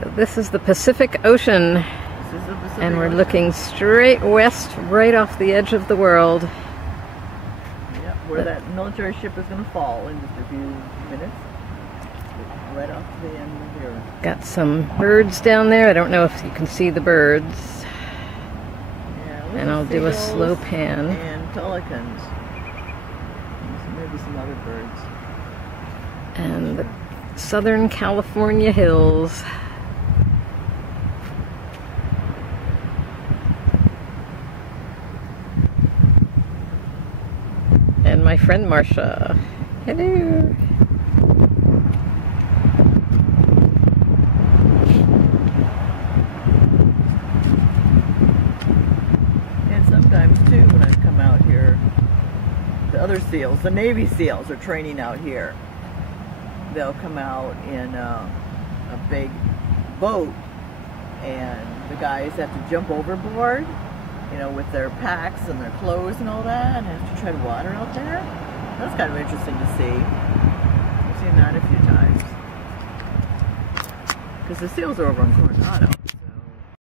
So this is the Pacific Ocean, This is the Pacific and we're Ocean. looking straight west, right off the edge of the world. Yep, where that military ship is going to fall in just a few minutes. Right off the end of here. Got some birds down there. I don't know if you can see the birds. Yeah, And I'll do a seagulls slow pan. And pelicans. And maybe some other birds. And the Southern California hills. And my friend Marcia. Hello. And sometimes too, when I come out here, the other SEALs, the Navy SEALs, are training out here. They'll come out in a big boat, and the guys have to jump overboard, you know, with their packs and their clothes and all that, and have to tread water out there. That's kind of interesting to see. I've seen that a few times. Because the SEALs are over in Coronado.